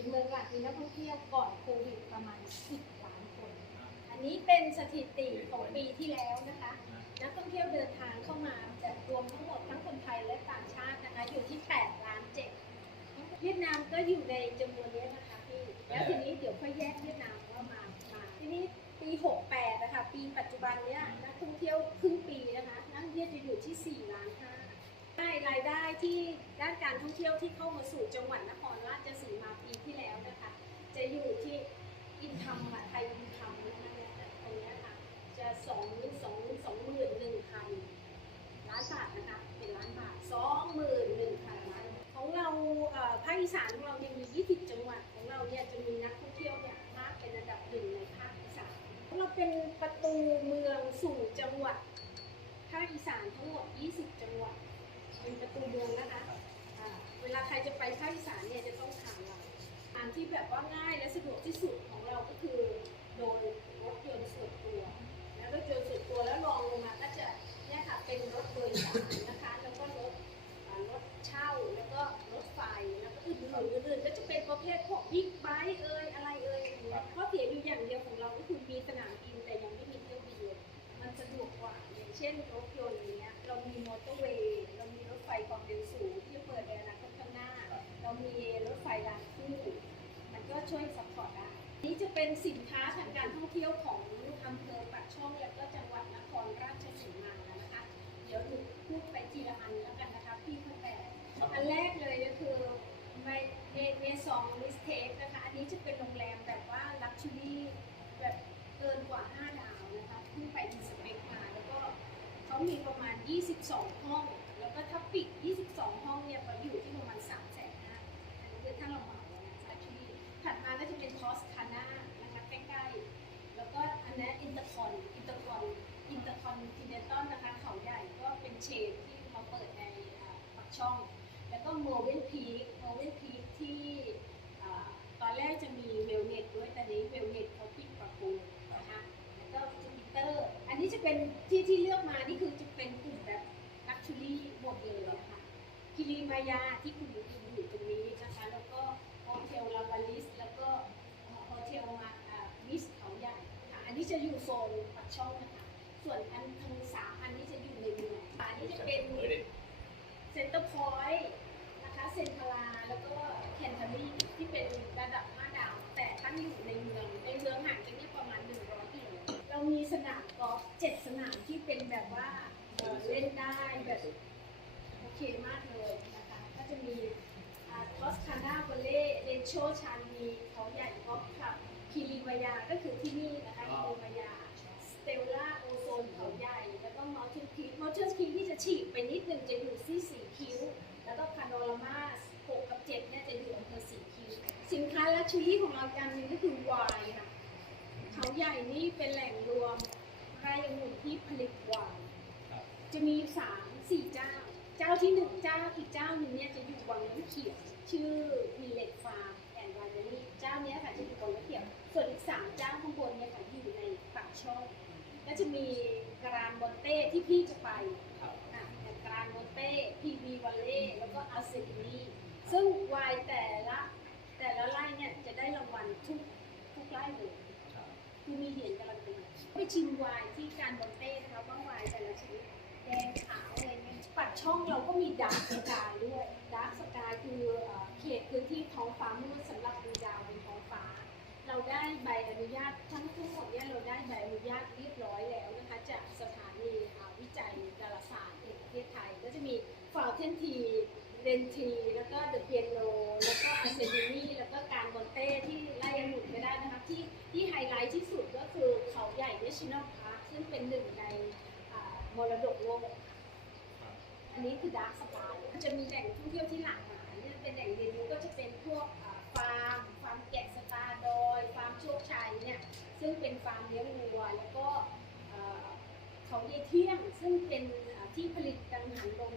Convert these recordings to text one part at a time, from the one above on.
เป็นเมืองหลักมีนักท่องเที่ยวก่อนโควิดประมาณ 10 ล้านคน อันนี้เป็นสถิติของปีที่แล้วนะคะ นักท่องเที่ยวเดินทางเข้ามาแบบรวมทั้งหมดทั้งคนไทยและต่างชาตินะคะอยู่ที่ 8 ล้านเจ็ดเวียดนามก็อยู่ในจำนวนนี้นะคะพี่แล้วทีนี้เดี๋ยวค่อยแยกเวียดนามว่ามามาทีนี้ปี 68 นะคะ ปีปัจจุบันเนี้ยนักท่องเที่ยวครึ่งปีนะคะ นักท่องเที่ยวจะอยู่ที่ 4 ล้านห้าได้รายได้ ที่ด้านการท่องเที่ยวที่เข้ามาสู่จังหวัดนครราชสีมาปีที่แล้วนะคะ จะอยู่ที่อินคัมอะไทยอินคัมนะคะตรงนี้ค่ะจะสองสองสองหมื่นหนึ่งพันล้านบาทนะคะเป็นล้านบาทสองหมื่นหนึ่งพันล้านของเราภาคอีสานของเรายังมี 20 จังหวัดของเราเนี่ยจะมีนักท่องเที่ยวเนี่ยมากเป็นระดับหนึ่งในภาคอีสานเราเป็นประตูเมืองสู่จังหวัดภาคอีสานทั้งหมด 20 จังหวัด เป็นประตูเมืองนะคะอ่าเวลาใครจะไปภาคอีสานเนี่ยจะต้องผ่านเราทางที่แบบว่าง่ายและสะดวกที่สุดของเราก็คือ โดยรถยนต์ส่วนตัว แล้วรถยนต์ส่วนตัวแล้วรองลงมาก็จะเนี่ยค่ะเป็นรถโดยสารนะคะแล้วก็รถอ่ารถเช่าแล้วก็รถไฟแล้วก็อื่นๆอื่นๆก็จะเป็นประเภทพวกบิ๊กไบค์เอ่ยอะไรเอ่ยอย่างเงี้ยข้อเสียอยู่อย่างเดียวของเราก็คือมีสนามบินแต่ยังไม่มีเที่ยวบินมันสะดวกกว่าอย่างเช่นรถยนต์อย่างเงี้ยเรามีมอเตอร์เวย์ ฟความเร็วสูงที่เปิดในอนาคตข้างหน้า เรามีรถไฟรางคู่ มันก็ช่วยซัพพอร์ตได้ นี่จะเป็นสินค้าทางการท่องเที่ยวของอำเภอปากช่องและก็จังหวัดนครราชสีมานะคะ เดี๋ยวหนูพูดไปทีละอันแล้วกันนะคะพี่ข้าแต่อันแรกเลยก็คือเมเมเมซองลิสเทคนะคะ อันนี้จะเป็นโรงแรมแบบว่าลักชัวรี่แบบเกินกว่า 5 ดาวนะคะเพิ่งไปอินสเปกมาแล้วก็เขามีประมาณ 22ห้อง เชนที่มาเปิดในปักช่อง แล้วก็โมเวนพีคโมเวนพีคที่ตอนแรกจะมีเวลเน็ตด้วยแต่นี้เวลเน็ตเขาปิดปรับปรุงนะคะแล้วก็จูปิเตอร์ อันนี้จะเป็นที่ที่เลือกมานี่คือจะเป็นกลุ่มแบบลักชัวรี่หมดเลยนะคะคิริมายาที่คุณอยู่อยู่ตรงนี้นะคะแล้วก็โฮเทลลาวาลิสแล้วก็โฮเทลมามิสเขาใหญ่ค่ะอันนี้จะอยู่โซนปักช่องนะคะส่วนอันทั้งสามอันนี้จะอยู่ในเมือง อันนี้จะเป็นเซ็นเตอร์พอยต์นะคะเซนทราแล้วก็แคนทารีที่เป็นระดับ5ดาว แต่ตั้งอยู่ในเมืองในเมืองห่างจากนี่ประมาณ 100กิโลเรามีสนามกอล์ฟ7สนามที่เป็นแบบว่าเล่นได้แบบโอเคมากเลยนะคะ ก็จะมีทอสคาน่าบเล่เรนโชชาน จะอยู่ที่สีคิ้ว แล้วก็พาโนรามาหกกับเจ็ดเนี่ยจะอยู่อำเภอสีคิ้ว สินค้าและชูรี่ของเราการนึงก็คือไวน์ค่ะเขาใหญ่นี่เป็นแหล่งรวมไร่องุ่นที่ผลิตไวน์จะมีอยู่สามสี่เจ้า เจ้าที่หนึ่งเจ้าอีกเจ้าหนึ่งเนี่ยจะอยู่วังน้ำเขียวชื่อมิเลตฟาร์มแอนด์ไวน์รี่เจ้าเนี้ยค่ะจะอยู่วังน้ำเขียว ส่วนอีกสามเจ้าข้างบนเนี่ยค่ะอยู่ในปากช่องก็จะมีกรานบอนเต้ที่พี่จะไปอะอย่าง กรานบอนเต้พีบีวัลเล่แล้วก็อาเซตินีซึ่งไวน์แต่ละแต่ละไร่เนี่ยจะได้รางวัลทุกทุกไร่เลยคือมีเหรียญการันตีไปชิมไวน์ที่การบอนเต้นะคะว่าไวน์แต่ละชนิดแดงขาวอะไรเงี้ยปัดช่องเราก็มีดาร์กสกายด้วยดาร์กสกายคือเอ่อเขตพื้นที่ท้องฟ้ามืดสำหรับดูดาวบนท้องฟ้า เราได้ใบอนุญาตทั้งทั้งหมดเนี่ยเราได้ใบอนุญาตเรียบร้อยแล้วนะคะจากสถา มีฟาวเทนทีเรนที แล้วก็เดอะเปียโน แล้วก็อาเซนดินีแล้วก็การบอนเต้ที่ไล่ยังหนุนไม่ได้นะคะที่ที่ไฮไลท์ที่สุดก็คือเขาใหญ่ National Park ซึ่งเป็นหนึ่งในมรดกโลก อันนี้คือดาร์กสกายจะมีแหล่งท่องเที่ยวที่หลากหลายเนี่ยเป็นแหล่งเรียนรู้ก็จะเป็นพวกอ่าฟาร์มฟาร์มแกะสตาร์ดอยฟาร์มโชคชัยเนี่ยซึ่งเป็นฟาร์มเลี้ยงวัว แล้วก็เขาเยเที่ยงซึ่งเป็นที่ผลิตกังหันลม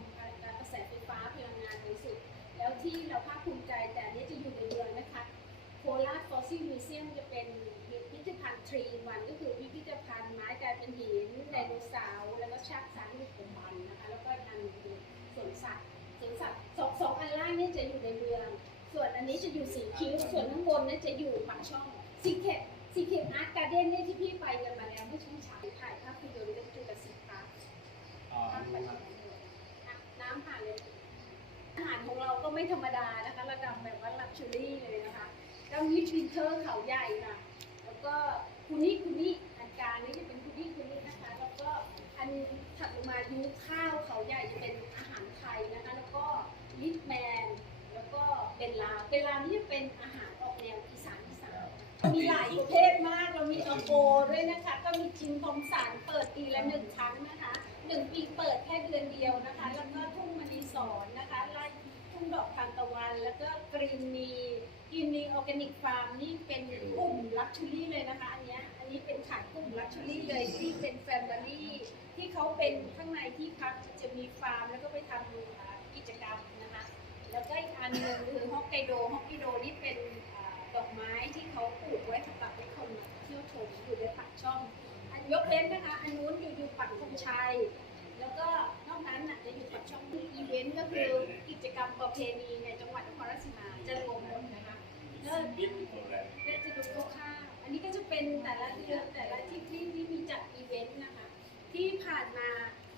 3 in 1ก็คือพิพิธภัณฑ์ไม้กลายเป็นหินไดโนเสาร์แล้วก็ชักสันลูกของมันนะคะแล้วก็อันคือสวนสัตว์สวนสัตว์สองสองอันล่างนี่จะอยู่ในเมือง ส่วนอันนี้จะอยู่สีคิ้วส่วนข้างบนนี่จะอยู่ปากช่องสีเข็ดสีเข็ดอาร์ตการ์เด้นนี่ที่พี่ไปกันมาแล้วเมื่อช่วงเช้าถ่ายภาพคือตร์เรื่องจุลสิลปค่ะภาพไปกัน้ำผ่านเลยอาหารของเราก็ไม่ธรรมดานะคะระดับแบบว่าลักชัวรี่เลยนะคะก็มีทวินเทอร์เขาใหญ่ค่ะ แล้วก็ คุนี่คุนี่อันกางนี่จะเป็นคุนี่คุนี่นะคะ แล้วก็อันถัดลงมายุข้าวเขาใหญ่จะเป็นอาหารไทยนะคะ แล้วก็ลิทแมน แล้วก็เบลลาเบลลานี่จะเป็นอาหารออกแนวอีสานอีสานมีหลายประเภทมากเรามีอโปด้วยนะคะ ก็มีจิมทอมสันเปิดปีละหนึ่งครั้งนะคะหนึ่งปีเปิดแค่เดือนเดียวนะคะ แล้วก็ทุ่งมณีสอนนะคะไล่ทุ่งดอกทานตะวัน แล้วก็กรีนมี กรีนมีออร์แกนิกฟาร์มนี่เป็นกลุ่มลักชัวรี่เลยนะคะ อันเนี้ยอันนี้เป็นขายกลุ่มลักชัวรี่เลยที่เป็นแฟมิลี่ที่เขาเป็นข้างในที่พักจะมีฟาร์มแล้วก็ไปทำกิจกรรมนะคะแล้วก็อีกอันหนึ่งคือฮอกไกโดฮอกไกโดนี่เป็นอดอกไม้ที่เขาปลูกไว้สำหรับให้คนมาเที่ยวชมอยู่ในปากช่อง อันยกเว้นนะคะ อันนู้นอยู่อยู่ปักธงชัยแล้วก็นอกนั้นจะอยู่ปากช่องอีเวนต์ก็คือกิจกรรมประเพณีในจังหวัดนครราชสีมาจะรวมหมดนะคะ แล้วบินหมดเลยก็จะดูคร่าวๆอันนี้ก็จะเป็นแต่ละเดือนแต่ละที่ที่ที่มีจัดอีเวนต์นะคะ ที่ผ่านมา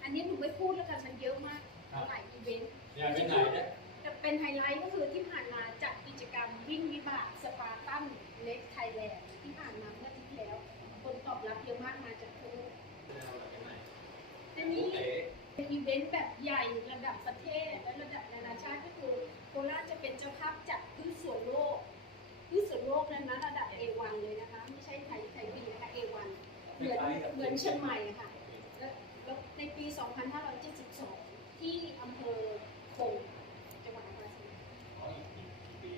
อันนี้หนูไม่พูดแล้วกันมันเยอะมากหลายอีเวนต์อยากไปไหนเนี่ยแต่เป็นไฮไลท์ก็คือที่ผ่านมาจัดกิจกรรมวิ่งวิบากสปาร์ตันเล็กไทยแลนด์ที่ผ่านมาเมื่ออาทิตย์ที่แล้ว คนตอบรับเยอะมากมาจากทั่วโลกอันนี้เป็นอีเวนต์แบบใหญ่ระดับประเทศและระดับนานาชาติก็คือโคราชจะเป็นเจ้าภาพจัดพืชสวนโลก พืชสวนโลกนั้นนะระดับ A1 เลยนะคะ ไม่ใช่ไทยไทยบีนะคะ A1 เหมือนเหมือนเชียงใหม่ค่ะแล้วในปี 2572 ที่อำเภอคงจังหวัดนครสีมาอ๋ออีกกี่ปี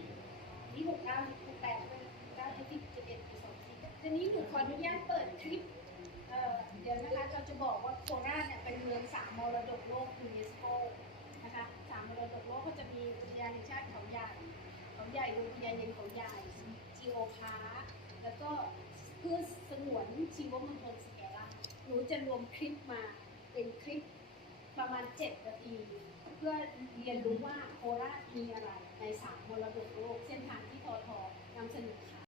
ที่หกเก้าหกแปดด้วยเก้าที่จ็ดเอ็ดปีสองทีทีนี้หนูขออนุญาตเปิดคลิปเดี๋ยวนะคะเราจะบอกว่าโคราชเนี่ยเป็นเมืองสามมรดกโลกยูเนสโกนะคะสามมรดกโลกก็จะมีอุทยานแห่งชาติเขาใหญ่าใหญ่อุทยาเย็นเขาใหญ่จีโอพาร์แล้วก็เพื่อสงวนชีวมณฑลสแกล่าหนูจะรวมคลิปมาเป็นคลิปประมาณเจ็ดนาที เพื่อเรียนรู้ว่าโคราชมีอะไรในสามมรดกโลกเส้นทางที่ทอทอนำเสนอค่ะ